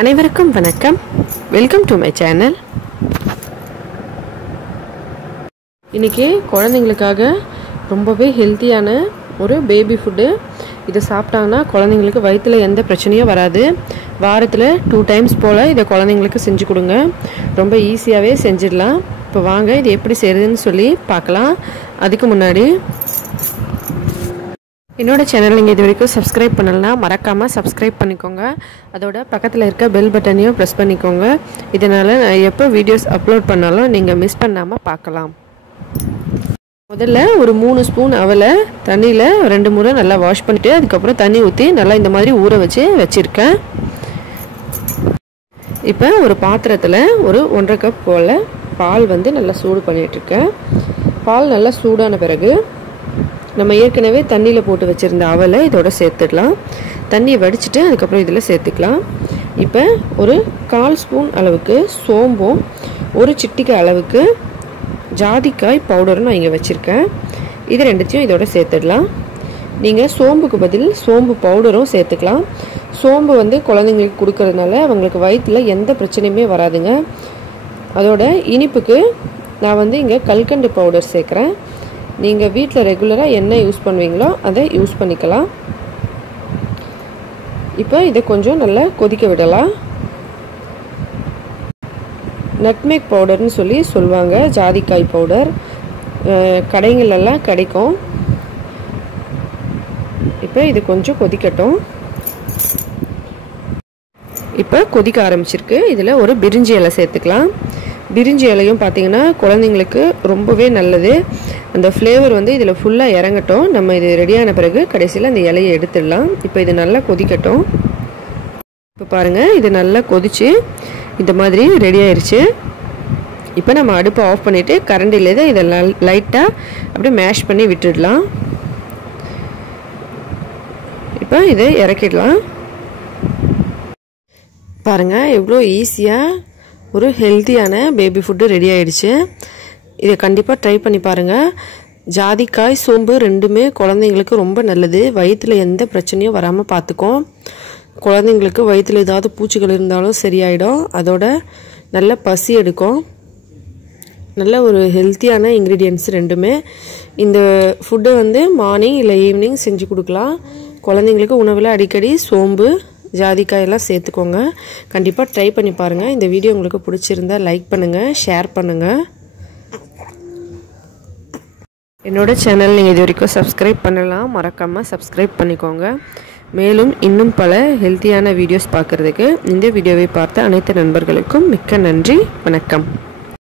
அனைவருக்கும் வணக்கம். Welcome to my channel இன்றைக்கி குழந்தைங்களுக்காக ரொம்பவே ஹெல்த்தியான ஒரு பேபி ஃபுட்டு இதை சாப்பிட்டாங்கன்னா குழந்தைங்களுக்கு வயிற்றில் எந்த பிரச்சனையும் வராது. வாரத்தில் டூ டைம்ஸ் போல் இதை குழந்தைங்களுக்கு செஞ்சு கொடுங்க. ரொம்ப ஈஸியாகவே செஞ்சிடலாம். இப்போ வாங்க இது எப்படி செய்கிறதுன்னு சொல்லி பார்க்கலாம். அதுக்கு முன்னாடி என்னோட சேனல் நீங்கள் இது வரைக்கும் சப்ஸ்கிரைப் பண்ணலனா மறக்காமல் சப்ஸ்கிரைப் பண்ணிக்கோங்க. அதோட பக்கத்தில் இருக்க பெல் பட்டனையும் ப்ரெஸ் பண்ணிக்கோங்க. இதனால் நான் எப்போ வீடியோஸ் அப்லோட் பண்ணாலும் நீங்கள் மிஸ் பண்ணாமல் பார்க்கலாம். முதல்ல ஒரு மூணு ஸ்பூன் அவலை தண்ணியில் ரெண்டு முறை நல்லா வாஷ் பண்ணிவிட்டு அதுக்கப்புறம் தண்ணி ஊற்றி நல்லா இந்த மாதிரி ஊற வச்சு வச்சுருக்கேன். இப்போ ஒரு பாத்திரத்தில் ஒரு ஒன்றரை கப் போல் பால் வந்து நல்லா சூடு பண்ணிகிட்ருக்கேன் பால் நல்லா சூடான பிறகு நம்ம ஏற்கனவே தண்ணியில் போட்டு வச்சுருந்த அவலை இதோட சேர்த்துடலாம். தண்ணியை வடிச்சிட்டு அதுக்கப்புறம் இதில் சேர்த்துக்கலாம். இப்போ ஒரு கால் ஸ்பூன் அளவுக்கு சோம்பும் ஒரு சிட்டிக்கை அளவுக்கு ஜாதிக்காய் பவுடரும் நான் இங்கே வச்சுருக்கேன். இது ரெண்டுத்தையும் இதோட சேர்த்துடலாம். நீங்கள் சோம்புக்கு பதில் சோம்பு பவுடரும் சேர்த்துக்கலாம். சோம்பு வந்து குழந்தைங்களுக்கு கொடுக்கறதுனால அவங்களுக்கு வயிற்றில் எந்த பிரச்சனையுமே வராதுங்க. அதோட இனிப்புக்கு நான் வந்து இங்கே கல்கண்டு பவுடர் சேர்க்குறேன். நீங்கள் வீட்டில் ரெகுலராக என்ன யூஸ் பண்ணுவீங்களோ அதை யூஸ் பண்ணிக்கலாம். இப்போ இதை கொஞ்சம் நல்லா கொதிக்க விடலாம். நட்மேக் பவுடர்னு சொல்லி சொல்லுவாங்க ஜாதிக்காய் பவுடர் கடைங்களெல்லாம் கிடைக்கும். இப்போ இது கொஞ்சம் கொதிக்கட்டும். இப்போ கொதிக்க ஆரம்பிச்சிருக்கு. இதில் ஒரு பிரிஞ்சி இலை சேர்த்துக்கலாம். பிரிஞ்சி இலையும் பார்த்தீங்கன்னா குழந்தைங்களுக்கு ரொம்பவே நல்லது. அந்த ஃப்ளேவர் வந்து இதில் ஃபுல்லாக இறங்கட்டும். நம்ம இது ரெடியான பிறகு கடைசியில் அந்த இலையை எடுத்துடலாம். இப்போ இது நல்லா கொதிக்கட்டும். இப்போ பாருங்கள் இது நல்லா கொதிச்சு இந்த மாதிரி ரெடி ஆயிடுச்சு இப்போ நம்ம அடுப்பை ஆஃப் பண்ணிவிட்டு கரண்டில் தான் இதை லைட்டாக அப்படியே மேஷ் பண்ணி விட்டுடலாம். இப்போ இதை இறக்கிடலாம். பாருங்கள் எவ்வளோ ஈஸியாக ஒரு ஹெல்த்தியான பேபி ஃபுட்டு ரெடி ஆயிடுச்சு இதை கண்டிப்பாக ட்ரை பண்ணி பாருங்கள் ஜாதிக்காய் சோம்பு ரெண்டுமே குழந்தைங்களுக்கு ரொம்ப நல்லது. வயிற்றில் எந்த பிரச்சனையும் வராமல் பார்த்துக்கும் குழந்தைங்களுக்கு வயிற்றில் ஏதாவது பூச்சிகள் இருந்தாலும் சரியாயிடும். அதோட நல்ல பசி எடுக்கும். நல்ல ஒரு ஹெல்த்தியான இன்க்ரீடியன்ட்ஸ் ரெண்டுமே. இந்த ஃபுட்டை வந்து மார்னிங் இல்லை ஈவினிங் செஞ்சு கொடுக்கலாம். குழந்தைங்களுக்கு உணவில் அடிக்கடி சோம்பு ஜாதிக்காயெல்லாம் சேர்த்துக்கோங்க. கண்டிப்பாக ட்ரை பண்ணி பாருங்கள் இந்த வீடியோ உங்களுக்கு பிடிச்சிருந்தா லைக் பண்ணுங்கள் ஷேர் பண்ணுங்கள் என்னோட சேனல் நீங்கள் இது வரைக்கும் சப்ஸ்கிரைப் பண்ணலாம். மறக்காமல் சப்ஸ்கிரைப் பண்ணிக்கோங்க. மேலும் இன்னும் பல ஹெல்த்தியான வீடியோஸ் பார்க்குறதுக்கு இந்த வீடியோவை பார்த்த அனைத்து நண்பர்களுக்கும் மிக்க நன்றி. வணக்கம்.